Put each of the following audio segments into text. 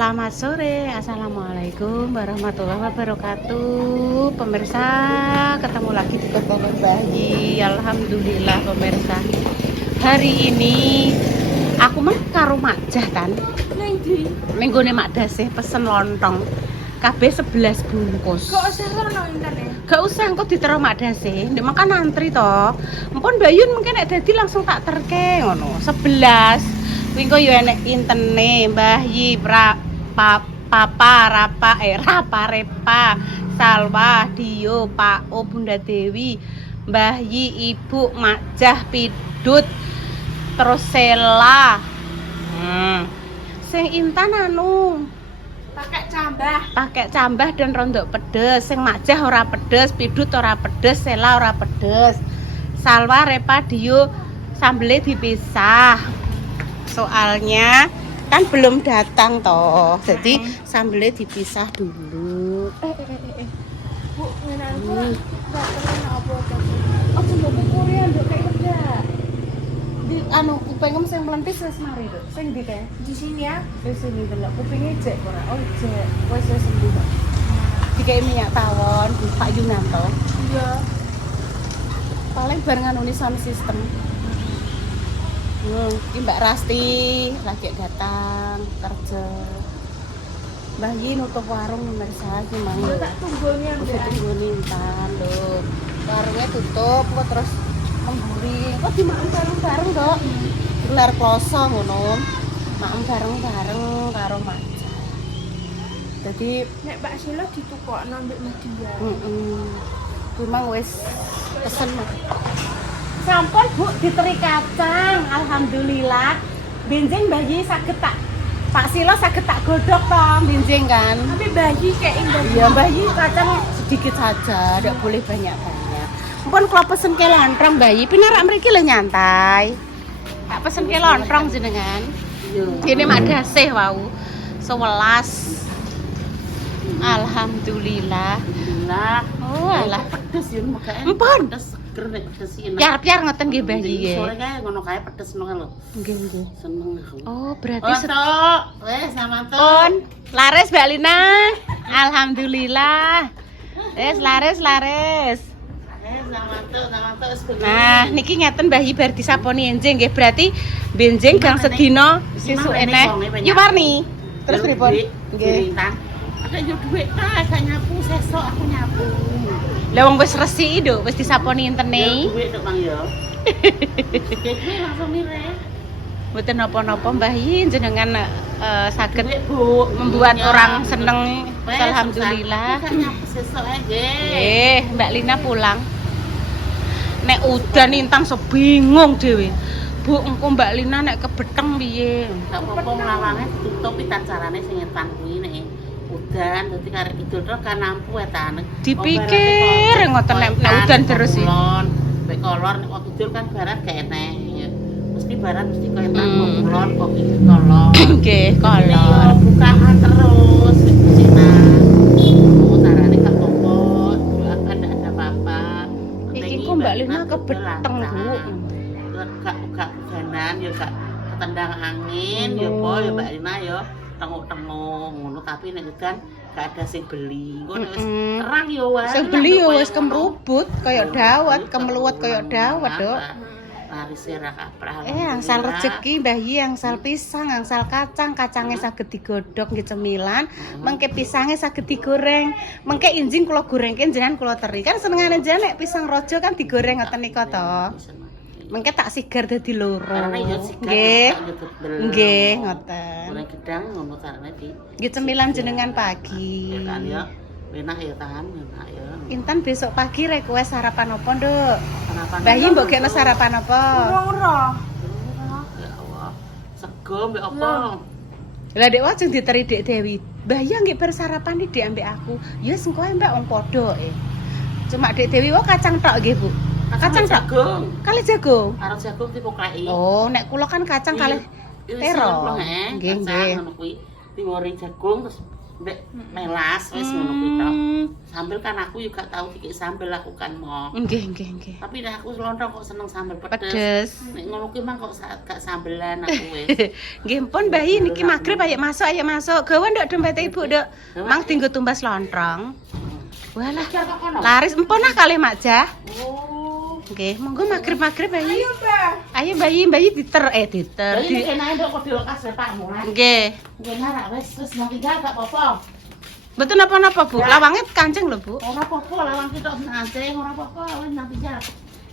Selamat sore, assalamualaikum warahmatullahi wabarakatuh. Pemirsa, ketemu lagi di Kotoran Bayi. Alhamdulillah pemirsa. Hari ini aku mah karo Makjah kan. Menggone Mak Dasih pesen lontong. KB 11 bungkus. Kok usah rono internet? Gak usah engko ditero Mak Dasih. Ndek makan antri to. Mumpun Bayun mungkin nek dadi langsung tak terke ngono. 11. Wingko yo enek intene Mbah Yi Papa Rapa Repa Salwa Dio Pak O Bunda Dewi Mbah Yi Ibu Makjah Pidut terus Sela sing Intan anu pakai cambah dan rondok pedes. Sing Makjah ora pedes, Pidut ora pedes, Sela ora pedes. Salwa Repa Dio sambelnya dipisah. Soalnya kan belum datang toh, jadi sambelnya dipisah dulu. Bu, ngenanku gak kena apa tadi. Oh, coba Korea nduk kayak beda. Di anu kupingem sing melentis wis mari lho. Sing ndi kae? Di sini ya. Wis sini delok kupinge jek ora. Oh, jek. Wis sembuh kok. Dikai minyak tawon di Pak Yunanto. Iya. Paling barengan uni sound system. Ini Mbak Rasti lagi datang kerja. Mbah Yi nutup warung pemirsa gimana? Yo tak tunggulnya Aku mbak. tunggu nintan lho. Warungnya tutup kok terus memburi. Kok dimakan bareng-bareng kok. Gelar kloso ngono. Makan bareng-bareng karo Makjah. Jadi Nek Mbak Silo ditukokno mbek media. memang wis pesen. Sampun Bu diteri kacang, alhamdulillah. Benjing Mbah Yi saged tak Pak Silo saged tak godhog to benjing kan. Tapi bayi kayak indah. Iya Mbah Yi kacang sedikit saja, tidak boleh banyak-banyak. Mumpun kalau pesen ke lontrong Mbah Yi, pinarak mriki lho nyantai. Tak pesen ke lontrong jenengan. Ini Mak Dasih wau. 11. Alhamdulillah. Oh alah. Pedes ya makane. Empun. Pedes seger nek pedes enak. Piar-piar ngoten nggih Mbah Yi nggih. Sore kae ngono kae pedes ngono lho. Nggih nggih. Seneng aku. Oh, berarti Tok, wes sama tok. Pun laris Mbak Lina. Alhamdulillah. Wes laris. Sama tok sebenarnya. Nah, niki ngeten Mbah Yi bar disaponi enjing nggih. Berarti benjing gang sedina sesuk eneh. Yu Warni. Terus pripun? Nggih. Ada yo dhuwit kae gak nyapu sesuk aku nyapu. Lah wong wis resiki nduk, wis disaponi intene. Yo dhuwit tok Bang yo. Iki langsung mire. Mboten napa-napa Mbah Yi jenengan saged Dhuwit Bu membuat Iya. orang seneng. Wes, Alhamdulillah. gak nyapu sesuk ae nggih. Nggih, Mbak Lina pulang. Nek udan Intan bingung dhewe. Bu, engko Mbak Lina nek kebeteng piye? Gak apa-apa mlawange ditutupi tan carane sing ngetan kuwi nek udan dadi karek idul tok kan nampu etan. Dipikir ngoten nek udan terus iki. Mbek kolor nek waktu idul kan barat gak eneh ya. Mesti barat mesti kok etan kolor kok iki kolor. Nggih, Yo kolor. bukaan terus wis cina. Oh, carane gak apa-apa, akan ndak ada apa-apa. Iki kok Mbak Lina kebeteng, Bu. Gak hujanan ya gak ketendang angin ya apa ya Mbak Lina ya tengok-tengok ngono tapi nek udan gak ada sing beli. Kok nek wis terang ya wae. Sing beli yo wis kemrubut kaya dawet, kemeluwet kaya dawet, Dok. Laris ra kaprah. Angsal rezeki Mbah Yi, angsal pisang, angsal kacang, kacangnya saged digodhog nggih cemilan, mengke pisangnya saged digoreng, mengke injing kula gorengke jenengan kula teri. Kan senengane jenengan nek pisang raja kan digoreng ngoten nika to. Mengke tak sigar dadi loro. Karena ya sigar Nggih. nggih. Nggih, ngoten. Goreng gedang ngono carane di. Nggih cemilan jenengan pagi. Ya kan ya. Enak ya tahan enak ya. Intan besok pagi rek kowe sarapan apa, Nduk? Sarapan. Mbah Yi mbok gekno sarapan apa? Ora. Ya Allah. Sego mbek apa? Lah dek wajeng diteri Dek Dewi. Mbah Yi nggih bar sarapan iki Dek ambek aku. Ya sing kowe mbak wong padha Cuma Dek Dewi wae kacang tok nggih, Bu. Kacang tok. jagung. Kali jagung. Arep jagung dipokleki. Oh, nek kula kan kacang kali terong. Nggih, nggih. Ngono kuwi. Diwori jagung terus mbek melas wis ngono kuwi tok. Sambel kan aku juga tahu dikit sambel aku kan mau. Nggih. Tapi dah aku lontong kok seneng sambel pedes. Pedes. Nek ngono kuwi mah kok gak sambelan aku wis. Nggih pun Mbah Yi niki magrib ayo masuk. Gawe nduk dompet Ibu, Nduk. Mang tinggo tumbas lontong. Walah, laris empun ah kali Mak Jah. Oh. Nggih, monggo magrib-magrib Mbah Yi. Ayo, Ayo Mbak. Mbah Yi diter diter. Jadi nek enak nduk kok diokas Pakmu. Nggih. Nggih narak wis mau tinggal gak apa-apa. Betul napa-napa Bu? Lawangnya kancing lho Bu. Ora apa-apa lawang kita nanti ora apa-apa wis nang tinggal.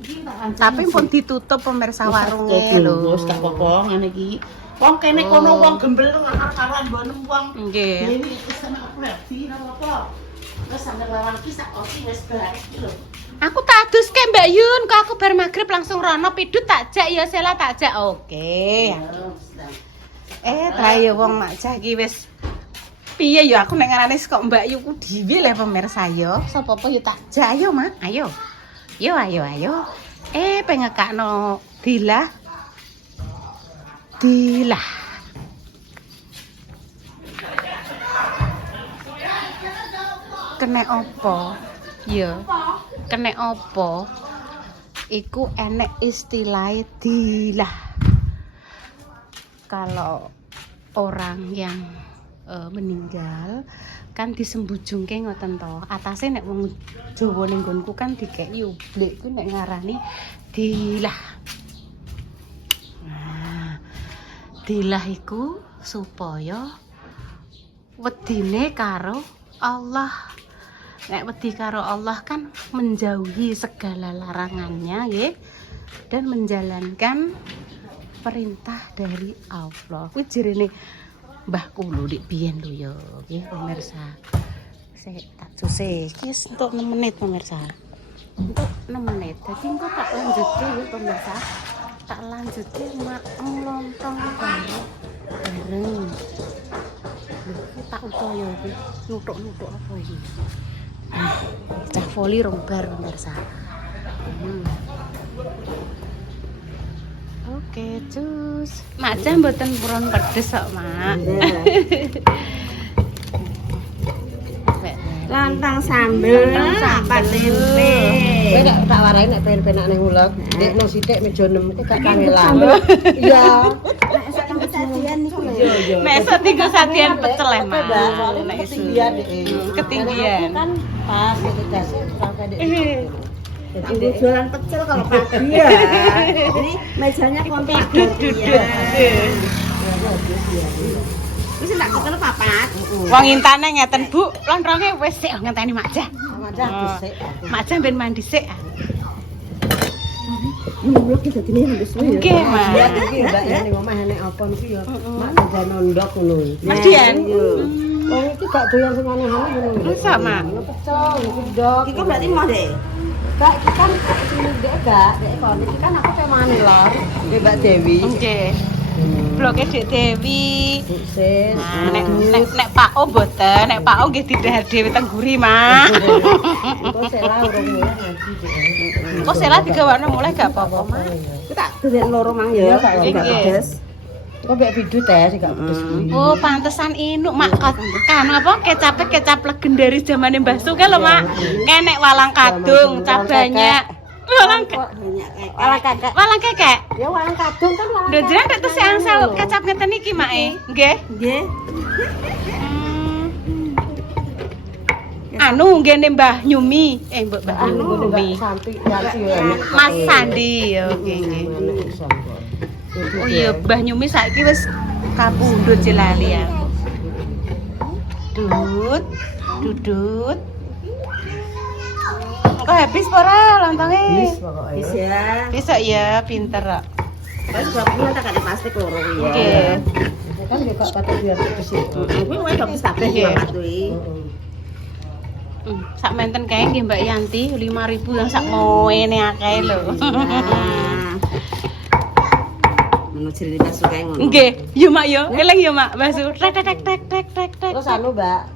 Iki tak kancing. Tapi pun ditutup pemirsa warungnya lho. Wis gak apa-apa ngene iki. Wong kene kono wong gembel karo mbonem wong. Nggih. Dewi wis sama aku lagi ora apa-apa. Wis sampe lawang iki sak osi wis bar iki lho. Aku tak aduske Mbak Yun, kok aku bar magrib langsung rono pidut tak jak ya Sela tak jak. Oke. Ayo wong Mak Jah iki wis piye ya aku nek ngarane kok Mbak Yu ku dhewe le pemirsa yo. Sapa apa yo tak jak ayo Mak. Ayo. Ayo. Pengekakno Dilah. Kene opo? Ya. Kene opo? Iku enek istilah dilah. Kalau orang yang meninggal kan disembujungke ngoten to. Atase nek wong Jawa ning nggonku kan dikeki ublek ku nek ngarani dilah. Nah, dilah iku supaya wedine karo Allah. Nek wedi karo Allah kan menjauhi segala larangannya nggih dan menjalankan perintah dari Allah. Kuwi jerene Mbah kulo dik biyen lho ya, nggih pemirsa. Sik tak jose iki untuk 6 menit pemirsa. Untuk 6 menit. Dadi engko tak lanjutke ya pemirsa. Tak lanjutke maem lontong bareng. Lho, tak utaya iki. Nutuk-nutuk apa iki? Cah voli rong bar pemirsa. Oke, cus. Mak Jah mboten purun pedes kok, Mak. Lontong sambel, sampat tempe. Kowe nek tak warai nek pengen-penak ning ulek, nek nang sithik meja 6 ku gak kangelan. Iya. Nek sak sajian niku lho. Iya. Mek setiga satian pecel ya, Mak. Soalnya Nek ketinggian ketinggian. kan pas itu dasi kurang pendek. Aku jualan pecel kalau pagi ya. Ini mejanya kontak. Duduk. Wis tak pecel papat. Wong intane ngeten, Bu. Lontronge wis sik ngenteni Mak Jah. Macam dhisik. Mak Jah ben mandi sik. Muluk iki dadine wis suwe ya. Nggih, Mak. Ya iki Mbak ya ning omah enek apa niku ya. Mak jajan nondok ngono. Median. Wong iki gak doyan sing aneh-aneh ngono. Masa, Mak? Pecel, niku ndok. Iku berarti mau deh. Kak, iki kan sini dek gak, dek kon iki kan aku temane lor. Mbak Dewi. Nggih. Bloke Dik Dewi. Sukses. Nah, nek Pak O mboten, nek Pak O nggih didhahar dhewe teng guri, Mak. Kok sela urung mulai ngaji dek. Kok Sela digawakno mulai gak apa-apa, Mak. Iku tak delek loro mang ya, gak Nggih. pedes. Kok mbek bidut teh sik gak pedes kuwi. Oh, pantesan inuk Mak kan apa kecap legendaris zamane Mbah Su ke lho, Mak. Kenek walang kadung, cap banyak. Walang Banyak walang kekek. Ya walang kadung kan walang. Lho jeneng tek tesih angsal kecap ngeten iki, Mak e. Nggih. Nggih. Anu ngene Mbah Nyumi. Mbak Anu Nyumi. santi yanti ya. Mas Sandi ya, nggih nggih. Oh iya, Mbah Nyumi saiki wis kapundhut jelali ya. Dudut. Kok habis ora lontongnya? Bis pokoke. Wis ya. Bisa ya, pinter kok. Wis gabungan tak ada plastik loro iki ya. Nggih. Kan ya kok patut biar pedes itu. Kuwi wae gabus kabeh Nggih. mamat kuwi. Sak menten kae nggih Mbak Yanti, 5.000 yang sak moene akeh lho. Menu jerene pas suka ngono. Nggih, yo Mak yo, eling yo Mak, Mbak Su. Tek. Terus anu Mbak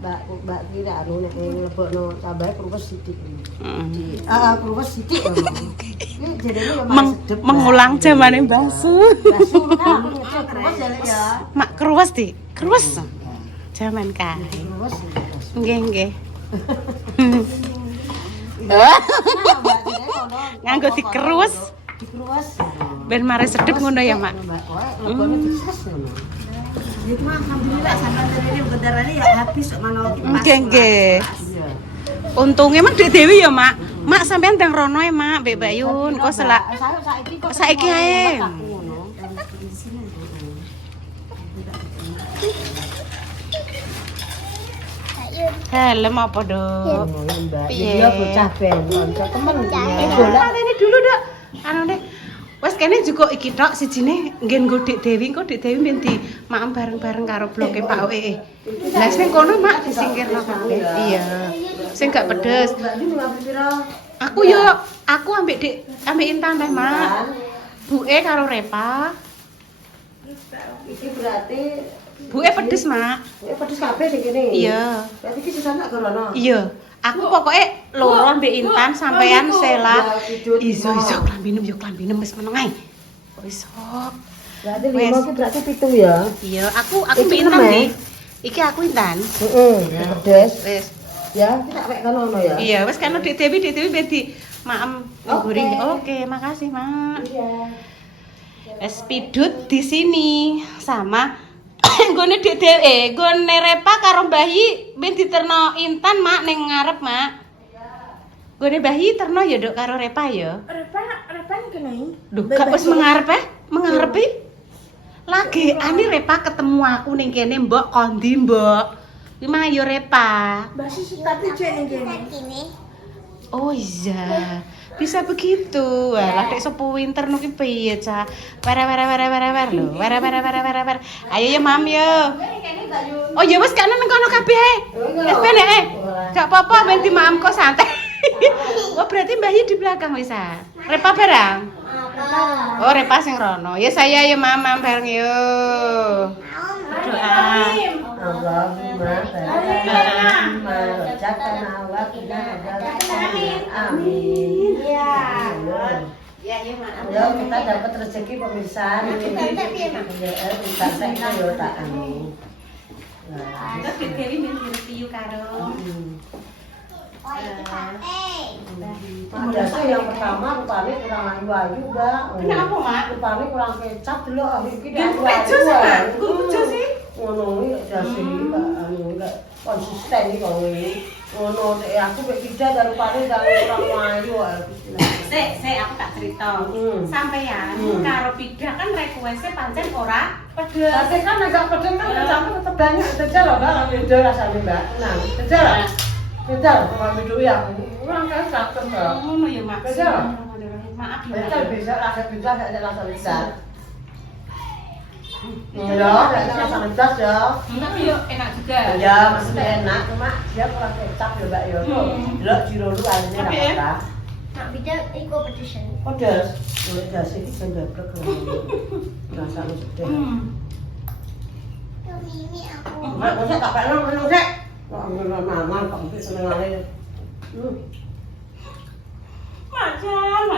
kira anu nek nglebokno tambahe kruwes sithik. Heeh, kruwes sithik. Ini jadinya ya sedep. Mengulang zamane Mbak Su. Basu kan aku ngecek kruwes ya. Mak kruwes di, kruwes. jaman kae. Terus Nggih, nggih. Nganggo dikerus. dikerus. Ben mare sedep ngono ya, Mak. Mbak, lebone dikerus ngono. Itu mah alhamdulillah sampean ini bendarane ya habis mana Nggih, nggih. Iya. Untungnya Mak Dek Dewi ya, Mak. Mak sampean teng rono ya, Mak, Mbak Bayun. Kok selak saiki ae. Helm apa, Dok? Piye? Iya bocah ben, kanca temen. Ini dulu, Dok. Anu deh. Wes kene juga iki tok sijine nggen nggo Dik Dewi, engko Dik Dewi ben di maem bareng-bareng karo bloke Pak Oe. Lah sing kono Mak disingkirno kabeh. Iya. Sing gak pedes. Aku ambek Intan teh, Mak. Buke karo Repa. Iki berarti Buke pedes, Mak. pedes kabeh sing kene. Iya. Berarti iki sisane gak rono. Iya. Aku pokoknya loro ambek Intan sampean Sela. Iso klambinem yo klambinem wis meneng ae. Kok iso. Berarti 5 iki berarti 7 ya. Iya, aku Iki mbek Intan enam, nih. Iki aku Intan. Heeh, pedes. Wis. Ya, kita wek kono ya. Iya, wis kan Dik Dewi ben di maem ngguri. Oke, makasih, Mak. Iya. Es pidut di sini sama nggone Dik Dewi, nggone Repa karo Mbah Yi ben diterno Intan, Mak, ning ngarep, Mak. Nggone Mbah Yi terno ya, Dok, karo Repa ya. Repa kenai. Duh, gak wis mengarep mengarepi. Lagi ani Repa ketemu aku ning kene, Mbok, kondi, Mbok. Ki mang yo Repa. Basi tapi cek gini. Oh iya. Bisa begitu. Walah nek sepuh winter nu ki piye, Cah? Wer lho. Wer. Ayo ya, Mam yo. Oh ya wis kanan nang kono kabeh. Wis benek. Gak apa-apa ben di Mam kok santai. Oh berarti Mbah Yi di belakang wis ah. Repa barang. Oh Repa sing rono. Ya saya ya Mam bareng yo. Doa. Allahumma amin. Ya. Ya, maaf. Ya, kita dapat rezeki pemirsa. Kita saya yo tak anu. Terus Dik Dewi ben direview karo. Biasa yang pertama rupanya kurang ayu-ayu, Mbak. Kenapa, Mak? Rupanya kurang kecap dulu, iki Gen pejo sih, Mak. Kok pejo sih? Ngono iki dasi anu enggak konsisten iki kok ngene. Ngono nek aku mek tidak rupane ndang kurang ayu Sik, aku tak cerita. Sampeyan karo Pida kan request-e pancen ora pedes. Tapi kan agak pedes kan kecapnya tetap banyak. Jajal loh, Mbak. Beda rasanya, Mbak. Nah, jajal lah. Jajal, kalau beda ya. Kurang kecap, Mbak. Ngono ya, Mak. Jajal. Maaf ya. Jajal bisa rasa bisa, ada rasa besar. Ya, ada rasa besar ya. Tapi yo enak juga. Ya, masih enak. Cuma dia kurang kecap ya, Mbak. Lo jiro lu aja Tapi nggak apa. Nak bida iko pedesan. Pedas. Mulai dasi ini kan dapat rasa sedih. Mimi aku. Mak, masa tak pengen minum sih? Wah, minum mama, kamu seneng aja. Macam.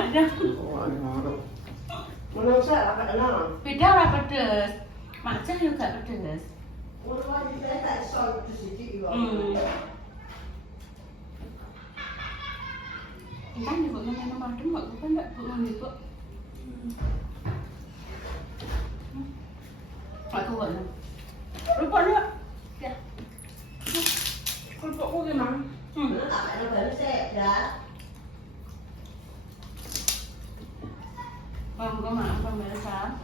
Minum sih, tak pengen. Beda ora pedes. Macam yo gak pedes. Kan juga minum adem kok bukan enggak bukan juga. Aku kok. Lupa enggak? Ya. Lupa kok gimana? Tak pengen baru sih, dah. Monggo maaf pemirsa.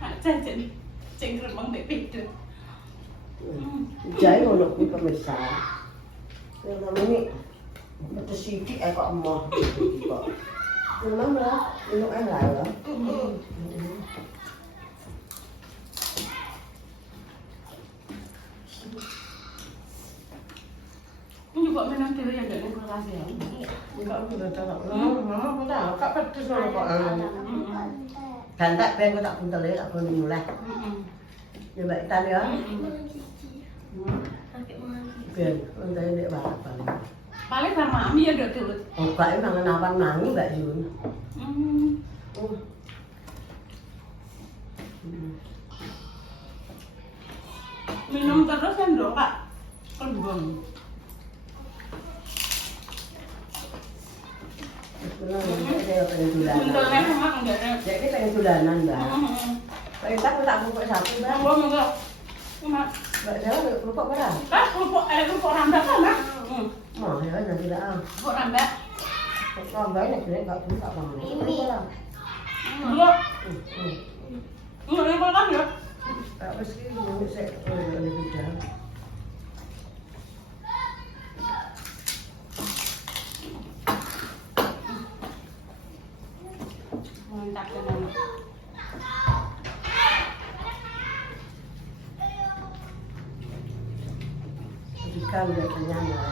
Aja jadi cengkremeng mek beda. Jadi ngono kuwi pemirsa. Ini pedes sithik kok emoh. Memang lah, minum lah ya. Ini juga minum dulu ya dari kulkas ya. Enggak udah tak. Mama udah kak pedes kok. Gantek ben kok tak buntele tak boleh mulai. Ya Mbak Itan ya. Ben, untuk ini paling. Paling sama Mami ya udah turut. Oh, Mbak ini mangan apa mangi Mbak Yun. Minum terus kan dong kak, kembang. Saya pengen dolanan. Bentuknya emang enggak ada. Jadi pengen dolanan, Mbak. Perintah aku tak kerupuk satu, Mbak. Enggak. Cuma, Mbak Jawa kerupuk berapa? kerupuk rambak kan mak? Oh, ya nanti lah. Kerupuk rambak. Rambak ini kira nggak buka bang. Ini lah. Enggak. Enggak ini kan ya? Apa sih? Ini saya oleh beda. Mantap kan. Ikan udah kenyang ya.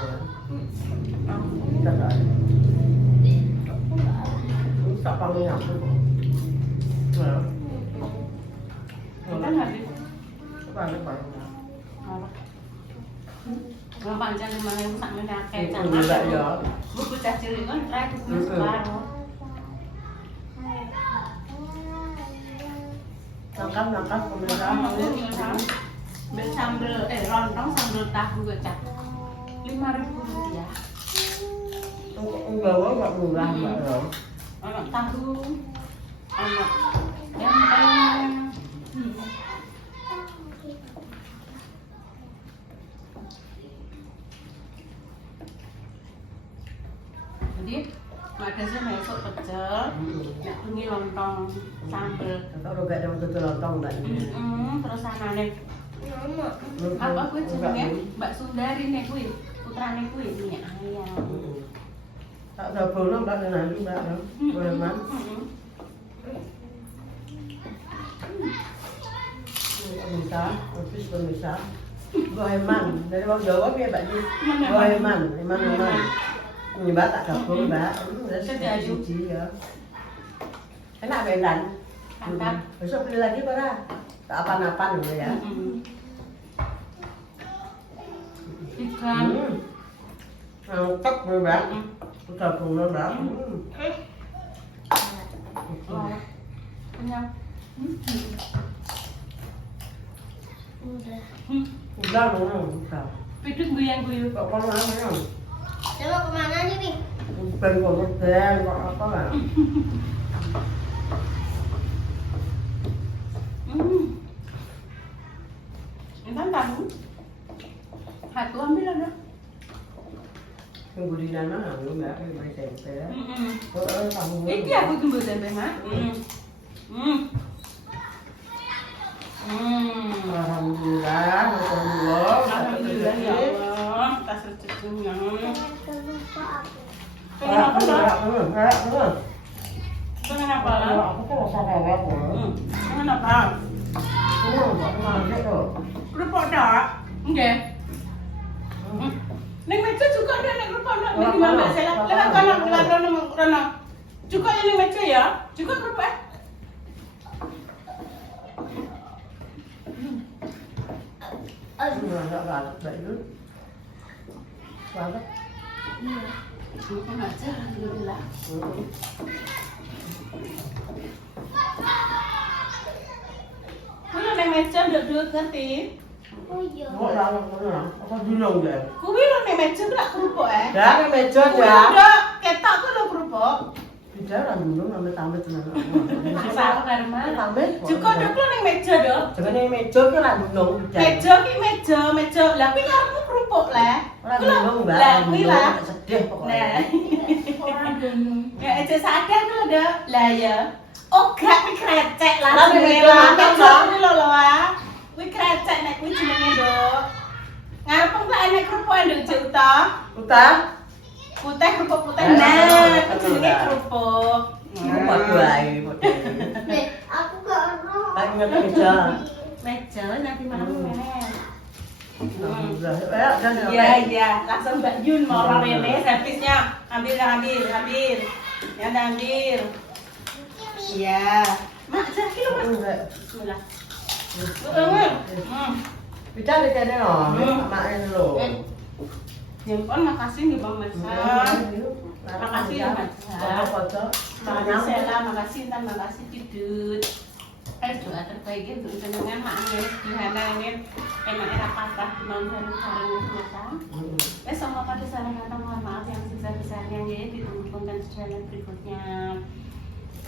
Ikan tak ada. Ini tak panggil aku. Nah. Kan habis. Apa ada panggil? Nggak panjang 5.000 sak menit akeh Itu juga ya. Buku cah cilik kan try buku separuh. Makan pemirsa. Bel sambel lontong sambel tahu gue cak 5.000 rupiah. Bawa nggak murah mbak loh. Anak tahu, anak yang jadi makanya besok pecel, ini lontong sambel. Kalau nggak ada betul lontong mbak. Terus anane apa kuwi jenenge Mbak Sundari nek kuwi putrane kuwi minyak ayam. Tak double mbak nanti mbak loh. Memang. Pemirsa, habis pemirsa. Boheman, dari orang Jawa ya mbak Ji. Boheman, Eman. Ini mbak tak double mbak. Sudah suci ya. Enak bedan. Mantap. Besok beli lagi para. Tak apa-apa gitu ya. Ikan. Mantap mbak. Udah bunga mbak. Wah. Kenyang. Udah udah. Pidut guyang-guyu. Kok kalau ya? Coba kemana nih, Pi? Bukan kok apa lah. Intan tahu. Satu ambil ada. Tunggu di sana lu mbak, main tempe. Tahu. Iki aku tunggu tempe mak. Alhamdulillah, Alhamdulillah ya Allah, tas rezekinya. Pengen Aku apa? Pengen apa? aku tuh rasa rewet loh. Pengen apa? Enggak masuk tuh. Kerupuk dak? Nggih. Ning meja juga ada nek kerupuk dak. Ning gimana saya lewat kanan rono. Juga yang ning meja ya? Juga kerupuk. Enggak Mbak Yun. Banget. Kerupuk aja alhamdulillah. Kuwi ning meja nduk ngerti? Oh iya. Kok lah, apa dulu deh. Kuwi lho ning meja ku lak kerupuk Ya, ke meja Kuwi ya. udah ketok ku lho kerupuk. Tidak lah dulu tambah tenan. Asal karma. Tambah. Juga nduk ku ning meja do. Jangan yang meja ki lah dulu. Meja ki meja. Lah kuwi karepmu kerupuk lah. Ora dulu Mbak. Lah kuwi lah. Sedih pokoknya. Nah. Orang dulu. Ya aja sadar lho do. Lah ya. Oh gak kuwi krecek lah Lah, jenenge meja lah. makan, Meja Mbak. kuwi lho ah. Kuwi krecek nek kuwi jenenge do. Ngarepmu tak enek kerupuk nduk Cuk ta. Utah. Putih kerupuk putih. Nah, Nah, itu jenenge enggak. kerupuk. Padha ae, padha. Nih, aku gak pernah. Tak ingat meja. Meja nanti malam men. Alhamdulillah. Iya, langsung Mbak Yun mau orang ini servisnya. Ambil. Ya ambil. Iya. Mak, jadi lu Mak. Bismillah. Bisa dikene loh, maknya lo. Nyempon makasih nih Bang Masan. Makasih ya Mas. Foto. Makasih Sela, makasih Intan, makasih Didut. Doa terbaik untuk jenengan mak angin dihanangin enak era patah mau bareng-bareng kita. Semua pada salah kata mohon maaf yang sebesar-besarnya ya, ditunggu konten channel berikutnya.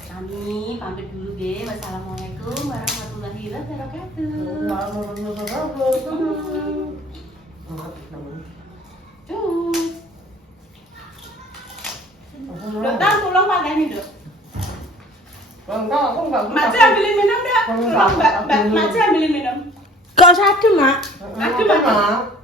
Kami pamit dulu deh. Wassalamualaikum warahmatullahi wabarakatuh. Dok, tolong pakai ini dok. Enggak, aku enggak. Mak ambilin minum dok. Tolong mbak, ambilin minum. Kok satu, Mak? Aduh, Mak.